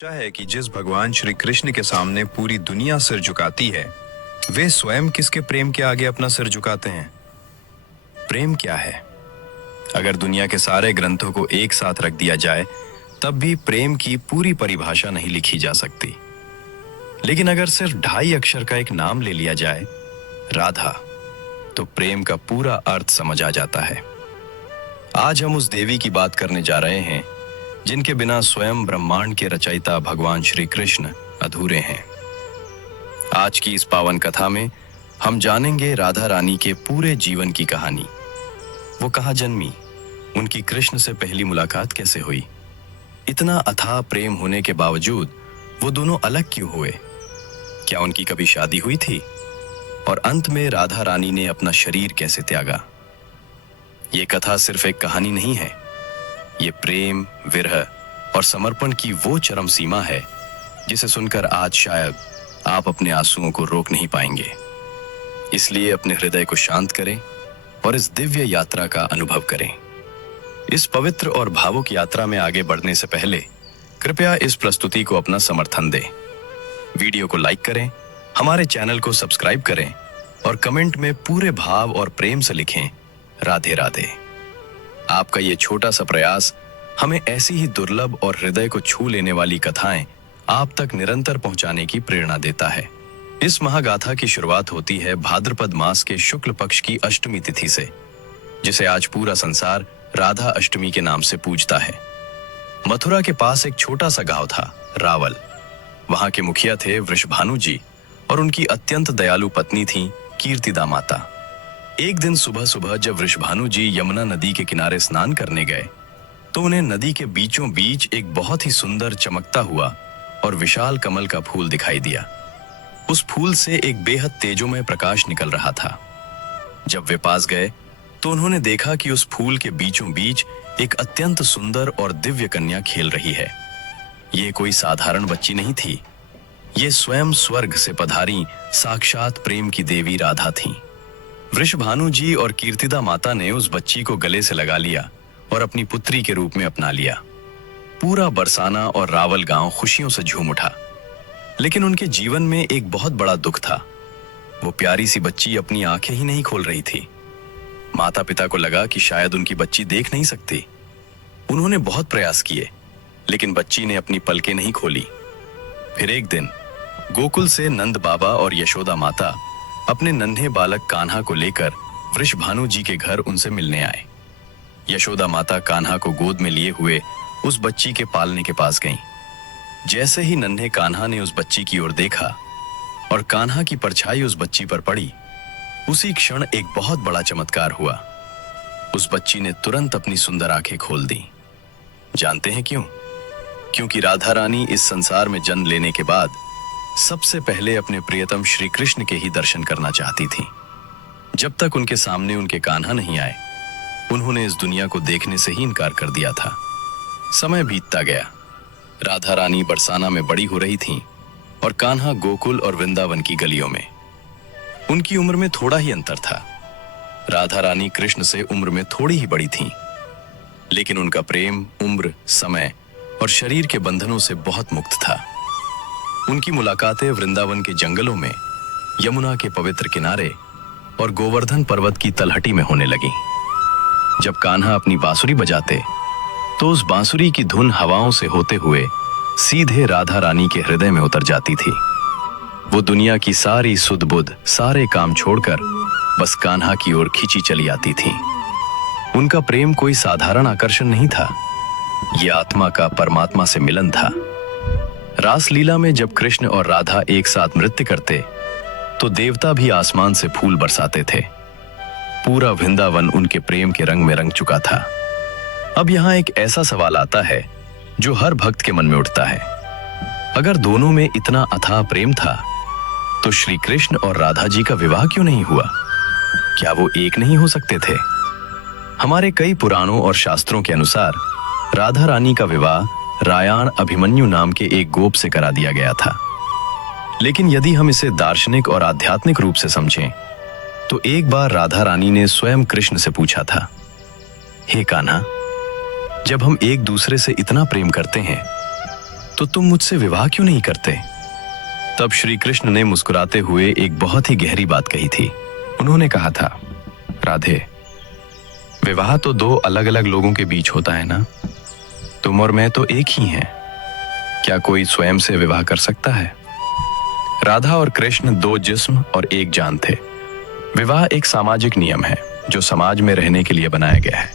सोचा है कि जिस भगवान श्री कृष्ण के सामने पूरी दुनिया सिर झुकाती है, वे स्वयं किसके प्रेम के आगे अपना सिर झुकाते हैं? प्रेम क्या है? अगर दुनिया के सारे ग्रंथों को एक साथ रख दिया जाए, तब भी प्रेम की पूरी परिभाषा नहीं लिखी जा सकती। लेकिन अगर सिर्फ 2.5 अक्षर का एक नाम ले लिया जाए, राधा, तो प्रेम का पूरा अर्थ समझ आ जाता है। आज हम उस देवी की बात करने जा रहे हैं जिनके बिना स्वयं ब्रह्मांड के रचयिता भगवान श्री कृष्ण अधूरे हैं। आज की इस पावन कथा में हम जानेंगे राधा रानी के पूरे जीवन की कहानी। वो कहाँ जन्मी, उनकी कृष्ण से पहली मुलाकात कैसे हुई, इतना अथाह प्रेम होने के बावजूद वो दोनों अलग क्यों हुए, क्या उनकी कभी शादी हुई थी, और अंत में राधा रानी ने अपना शरीर कैसे त्यागा। ये कथा सिर्फ एक कहानी नहीं है, ये प्रेम, विरह और समर्पण की वो चरम सीमा है जिसे सुनकर आज शायद आप अपने आंसुओं को रोक नहीं पाएंगे। इसलिए अपने हृदय को शांत करें और इस दिव्य यात्रा का अनुभव करें। इस पवित्र और भावुक यात्रा में आगे बढ़ने से पहले कृपया इस प्रस्तुति को अपना समर्थन दें। वीडियो को लाइक करें, हमारे चैनल को सब्सक्राइब करें और कमेंट में पूरे भाव और प्रेम से लिखें, राधे राधे। आपका ये छोटा सा प्रयास हमें ऐसी ही दुर्लभ और हृदय को छू लेने वाली कथाएं आप तक निरंतर पहुंचाने की प्रेरणा देता है। इस महागाथा की शुरुआत होती है भाद्रपद मास के शुक्ल पक्ष की अष्टमी तिथि से, जिसे आज पूरा संसार राधा अष्टमी के नाम से पूजता है। मथुरा के पास एक छोटा सा गांव था, रावल। वहां के मुखिया थे वृषभानु जी और उनकी अत्यंत दयालु पत्नी थी कीर्तिदा माता। एक दिन सुबह सुबह जब वृषभानु जी यमुना नदी के किनारे स्नान करने गए, तो उन्हें नदी के बीचों बीच एक बहुत ही सुंदर चमकता हुआ और विशाल कमल का फूल दिखाई दिया। उस फूल से एक बेहद तेजोमय प्रकाश निकल रहा था। जब वे पास गए तो उन्होंने देखा कि उस फूल के बीचों बीच एक अत्यंत सुंदर और दिव्य कन्या खेल रही है। ये कोई साधारण बच्ची नहीं थी, ये स्वयं स्वर्ग से पधारी साक्षात प्रेम की देवी राधा थीं। वृषभानु जी और कीर्तिदा माता ने उस बच्ची को गले से लगा लिया और अपनी पुत्री के रूप में अपना लिया। पूरा बरसाना और रावल गांव खुशियों से झूम उठा। लेकिन उनके जीवन में एक बहुत बड़ा दुख था। वो प्यारी सी बच्ची अपनी आंखें ही नहीं खोल रही थी। माता पिता को लगा कि शायद उनकी बच्ची देख नहीं सकती। उन्होंने बहुत प्रयास किए, लेकिन बच्ची ने अपनी पलकें नहीं खोली। फिर एक दिन गोकुल से नंद बाबा और यशोदा माता अपने नन्हे बालक कान्हा को लेकर वृषभानु जी के घर उनसे मिलने आए। यशोदा माता कान्हा को गोद में लिए हुए उस बच्ची के पालने के पास गईं। जैसे ही नन्हे कान्हा ने उस बच्ची की ओर देखा और कान्हा की परछाई उस बच्ची पर पड़ी, उसी क्षण एक बहुत बड़ा चमत्कार हुआ। उस बच्ची ने तुरंत अपनी सुंदर आंखें खोल दी। जानते हैं क्यों? क्योंकि राधा रानी इस संसार में जन्म लेने के बाद सबसे पहले अपने प्रियतम श्री कृष्ण के ही दर्शन करना चाहती थी। जब तक उनके सामने उनके कान्हा नहीं आए, उन्होंने इस दुनिया को देखने से ही इनकार कर दिया था। समय बीतता गया। राधा रानी बरसाना में बड़ी हो रही थीं और कान्हा गोकुल और वृंदावन की गलियों में। उनकी उम्र में थोड़ा ही अंतर था। राधा रानी कृष्ण से उम्र में थोड़ी ही बड़ी थीं, लेकिन उनका प्रेम उम्र, समय और शरीर के बंधनों से बहुत मुक्त था। उनकी मुलाकातें वृंदावन के जंगलों में, यमुना के पवित्र किनारे और गोवर्धन पर्वत की तलहटी में होने लगी। जब कान्हा अपनी बांसुरी बजाते तो उस बांसुरी की धुन हवाओं से होते हुए सीधे राधा रानी के हृदय में उतर जाती थी। वो दुनिया की सारी सुध बुध, सारे काम छोड़कर बस कान्हा की ओर खींची चली आती थी। उनका प्रेम कोई साधारण आकर्षण नहीं था, यह आत्मा का परमात्मा से मिलन था। रासलीला में जब कृष्ण और राधा एक साथ नृत्य करते तो देवता भी आसमान से फूल बरसाते थे। पूरा वृंदावन उनके प्रेम के रंग में रंग चुका था। अब यहाँ एक ऐसा सवाल आता है जो हर भक्त के मन में उठता है। अगर दोनों में इतना अथाह प्रेम था, तो श्री कृष्ण और राधा जी का विवाह क्यों नहीं हुआ? क्या वो एक नहीं हो सकते थे? हमारे कई पुराणों और शास्त्रों के अनुसार राधा रानी का विवाह रायाण अभिमन्यु नाम के एक गोप से करा दिया गया था। लेकिन यदि हम इसे दार्शनिक और आध्यात्मिक रूप से समझें, तो एक बार राधा रानी ने स्वयं कृष्ण से पूछा था, हे कान्हा, जब हम एक दूसरे से इतना प्रेम करते हैं तो तुम मुझसे विवाह क्यों नहीं करते? तब श्री कृष्ण ने मुस्कुराते हुए एक बहुत ही गहरी बात कही थी। उन्होंने कहा था, राधे, विवाह तो दो अलग अलग लोगों के बीच होता है ना। तुम और मैं तो एक ही हैं। क्या कोई स्वयं से विवाह कर सकता है? राधा और कृष्ण दो जिस्म और एक जान थे। विवाह एक सामाजिक नियम है जो समाज में रहने के लिए बनाया गया है,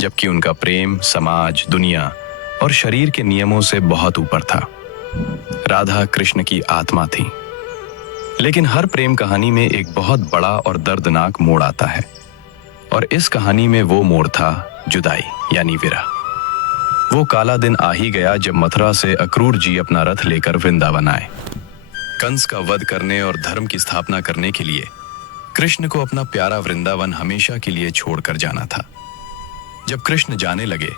जबकि उनका प्रेम समाज, दुनिया और शरीर के नियमों से बहुत ऊपर था। राधा कृष्ण की आत्मा थी। लेकिन हर प्रेम कहानी में एक बहुत बड़ा और दर्दनाक मोड़ आता है, और इस कहानी में वो मोड़ था जुदाई यानी विरह। वो काला दिन आ ही गया जब मथुरा से अक्रूर जी अपना रथ लेकर वृंदावन आए। कंस का वध करने और धर्म की स्थापना करने के लिए कृष्ण को अपना प्यारा वृंदावन हमेशा के लिए छोड़कर जाना था। जब कृष्ण जाने लगे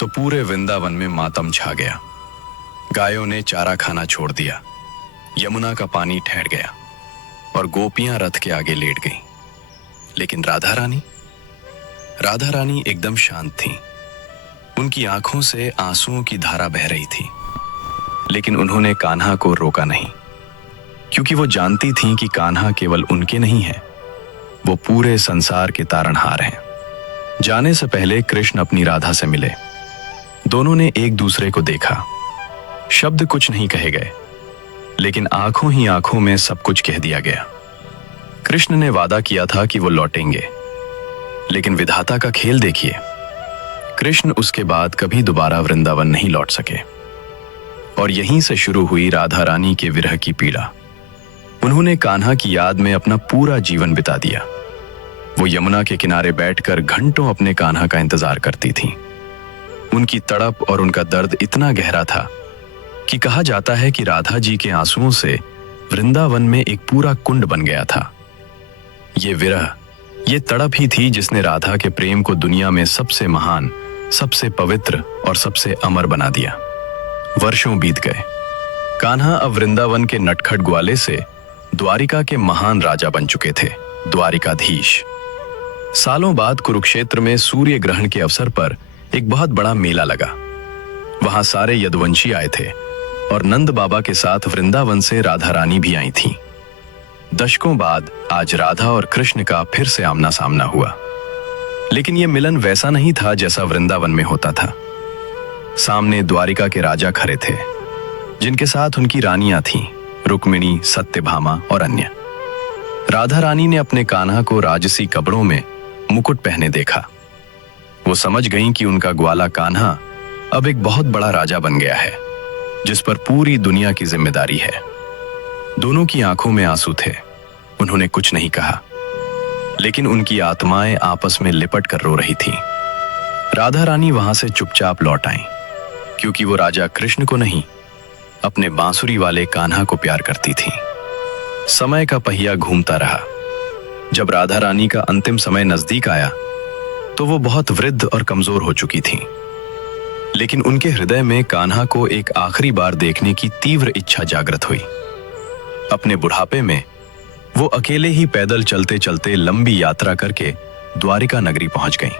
तो पूरे वृंदावन में मातम छा गया। गायों ने चारा खाना छोड़ दिया, यमुना का पानी ठहर गया और गोपियां रथ के आगे लेट गईं। लेकिन राधा रानी एकदम शांत थीं। उनकी आंखों से आंसुओं की धारा बह रही थी, लेकिन उन्होंने कान्हा को रोका नहीं, क्योंकि वो जानती थीं कि कान्हा केवल उनके नहीं हैं, वो पूरे संसार के तारणहार हैं। जाने से पहले कृष्ण अपनी राधा से मिले। दोनों ने एक दूसरे को देखा। शब्द कुछ नहीं कहे गए, लेकिन आंखों ही आंखों में सब कुछ कह दिया गया। कृष्ण ने वादा किया था कि वो लौटेंगे, लेकिन विधाता का खेल देखिए, कृष्ण उसके बाद कभी दोबारा वृंदावन नहीं लौट सके। और यहीं से शुरू हुई राधा रानी के विरह की पीड़ा। उन्होंने कान्हा की याद में अपना पूरा जीवन बिता दिया। वो यमुना के किनारे बैठकर घंटों अपने कान्हा का इंतजार करती थीं। उनकी तड़प और उनका दर्द इतना गहरा था कि कहा जाता है कि राधा जी के आंसुओं से वृंदावन में एक पूरा कुंड बन गया था। ये विरह, ये तड़प ही थी जिसने राधा के प्रेम को दुनिया में सबसे महान, सबसे पवित्र और सबसे अमर बना दिया। वर्षों बीत गए। कान्हा अब वृंदावन के नटखट ग्वाले से द्वारिका के महान राजा बन चुके थे, द्वारिकाधीश। सालों बाद कुरुक्षेत्र में सूर्य ग्रहण के अवसर पर एक बहुत बड़ा मेला लगा। वहां सारे यदुवंशी आए थे और नंद बाबा के साथ वृंदावन से राधा रानी भी आई थीं। दशकों बाद आज राधा और कृष्ण का फिर से आमना सामना हुआ। लेकिन यह मिलन वैसा नहीं था जैसा वृंदावन में होता था। सामने द्वारिका के राजा खड़े थे, जिनके साथ उनकी रानियां थीं, रुक्मिणी, सत्यभामा और अन्य। राधा रानी ने अपने कान्हा को राजसी कपड़ों में मुकुट पहने देखा। वो समझ गईं कि उनका ग्वाला कान्हा अब एक बहुत बड़ा राजा बन गया है, जिस पर पूरी दुनिया की जिम्मेदारी है। दोनों की आंखों में आंसू थे। उन्होंने कुछ नहीं कहा, लेकिन उनकी आत्माएं आपस में लिपट कर रो रही थीं। राधा रानी वहां से चुपचाप लौट आईं, क्योंकि वो राजा कृष्ण को नहीं, अपने बांसुरी वाले कान्हा को प्यार करती थीं। समय का पहिया घूमता रहा। जब राधा रानी का अंतिम समय नजदीक आया तो वो बहुत वृद्ध और कमजोर हो चुकी थीं। लेकिन उनके हृदय में कान्हा को एक आखिरी बार देखने की तीव्र इच्छा जागृत हुई। अपने बुढ़ापे में वो अकेले ही पैदल चलते चलते लंबी यात्रा करके द्वारिका नगरी पहुंच गईं।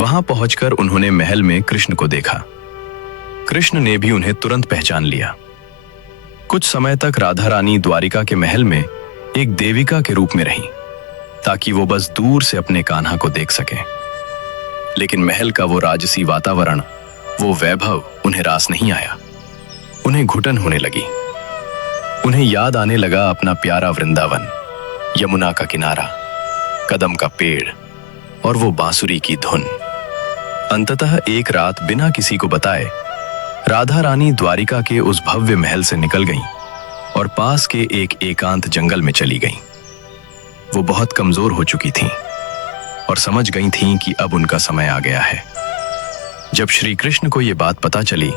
वहां पहुंचकर उन्होंने महल में कृष्ण को देखा। कृष्ण ने भी उन्हें तुरंत पहचान लिया। कुछ समय तक राधा रानी द्वारिका के महल में एक देविका के रूप में रहीं, ताकि वो बस दूर से अपने कान्हा को देख सके। लेकिन महल का वो राजसी वातावरण, वो वैभव उन्हें रास नहीं आया। उन्हें घुटन होने लगी। उन्हें याद आने लगा अपना प्यारा वृंदावन, यमुना का किनारा, कदम का पेड़ और वो बांसुरी की धुन। अंततः एक रात बिना किसी को बताए राधा रानी द्वारिका के उस भव्य महल से निकल गईं और पास के एक एकांत जंगल में चली गईं। वो बहुत कमजोर हो चुकी थीं और समझ गई थीं कि अब उनका समय आ गया है। जब श्री कृष्ण को यह बात पता चली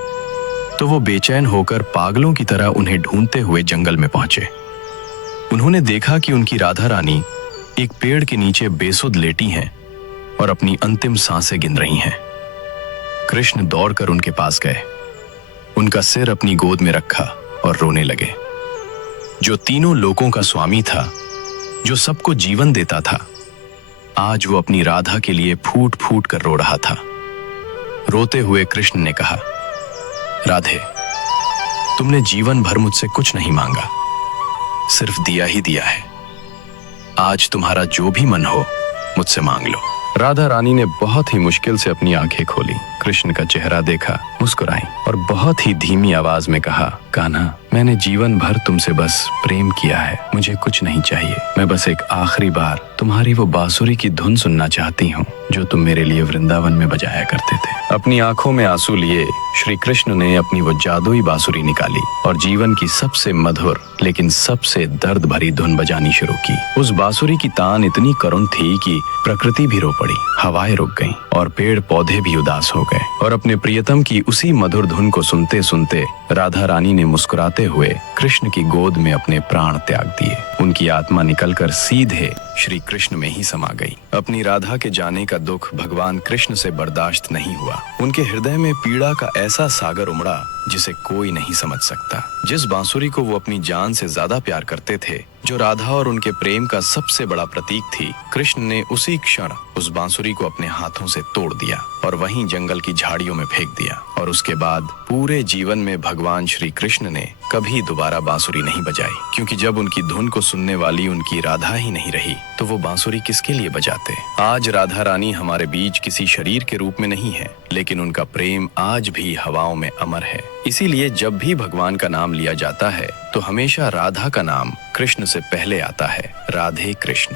तो वो बेचैन होकर पागलों की तरह उन्हें ढूंढते हुए जंगल में पहुंचे। उन्होंने देखा कि उनकी राधा रानी एक पेड़ के नीचे बेसुध लेटी हैं और अपनी अंतिम सांसें गिन रही हैं। कृष्ण दौड़कर उनके पास गए, उनका सिर अपनी गोद में रखा और रोने लगे। जो तीनों लोकों का स्वामी था, जो सबको जीवन देता था, आज वो अपनी राधा के लिए फूट फूट कर रो रहा था। रोते हुए कृष्ण ने कहा, राधे, तुमने जीवन भर मुझसे कुछ नहीं मांगा, सिर्फ दिया ही दिया है। आज तुम्हारा जो भी मन हो मुझसे मांग लो। राधा रानी ने बहुत ही मुश्किल से अपनी आंखें खोली, कृष्ण का चेहरा देखा, मुस्कुराई और बहुत ही धीमी आवाज में कहा, कान्हा, मैंने जीवन भर तुमसे बस प्रेम किया है, मुझे कुछ नहीं चाहिए। मैं बस एक आखिरी बार तुम्हारी वो बांसुरी की धुन सुनना चाहती हूँ जो तुम मेरे लिए वृंदावन में बजाया करते थे। अपनी आंखों में आंसू लिए श्री कृष्ण ने अपनी वो जादुई बांसुरी निकाली और जीवन की सबसे मधुर लेकिन सबसे दर्द भरी धुन बजानी शुरू की। उस बांसुरी की तान इतनी करुण थी कि प्रकृति भी रो पड़ी, हवाएं रुक गईं और पेड़ पौधे भी उदास हो गए। और अपने प्रियतम की उसी मधुर धुन को सुनते सुनते राधा रानी ने मुस्कुराते हुए कृष्ण की गोद में अपने प्राण त्याग दिए। उनकी आत्मा निकलकर सीधे श्री कृष्ण में ही समा गई। अपनी राधा के जाने का दुख भगवान कृष्ण से बर्दाश्त नहीं हुआ। उनके हृदय में पीड़ा का ऐसा सागर उमड़ा जिसे कोई नहीं समझ सकता। जिस बांसुरी को वो अपनी जान से ज्यादा प्यार करते थे, जो राधा और उनके प्रेम का सबसे बड़ा प्रतीक थी, कृष्ण ने उसी क्षण उस बांसुरी को अपने हाथों से तोड़ दिया और वहीं जंगल की झाड़ियों में फेंक दिया। और उसके बाद पूरे जीवन में भगवान श्री कृष्ण ने कभी दोबारा बांसुरी नहीं बजाई, क्योंकि जब उनकी धुन को सुनने वाली उनकी राधा ही नहीं रही तो वो बांसुरी किसके लिए बजाते। आज राधा रानी हमारे बीच किसी शरीर के रूप में नहीं है, लेकिन उनका प्रेम आज भी हवाओं में अमर है। इसीलिए जब भी भगवान का नाम लिया जाता है तो हमेशा राधा का नाम कृष्ण से पहले आता है। राधे कृष्ण।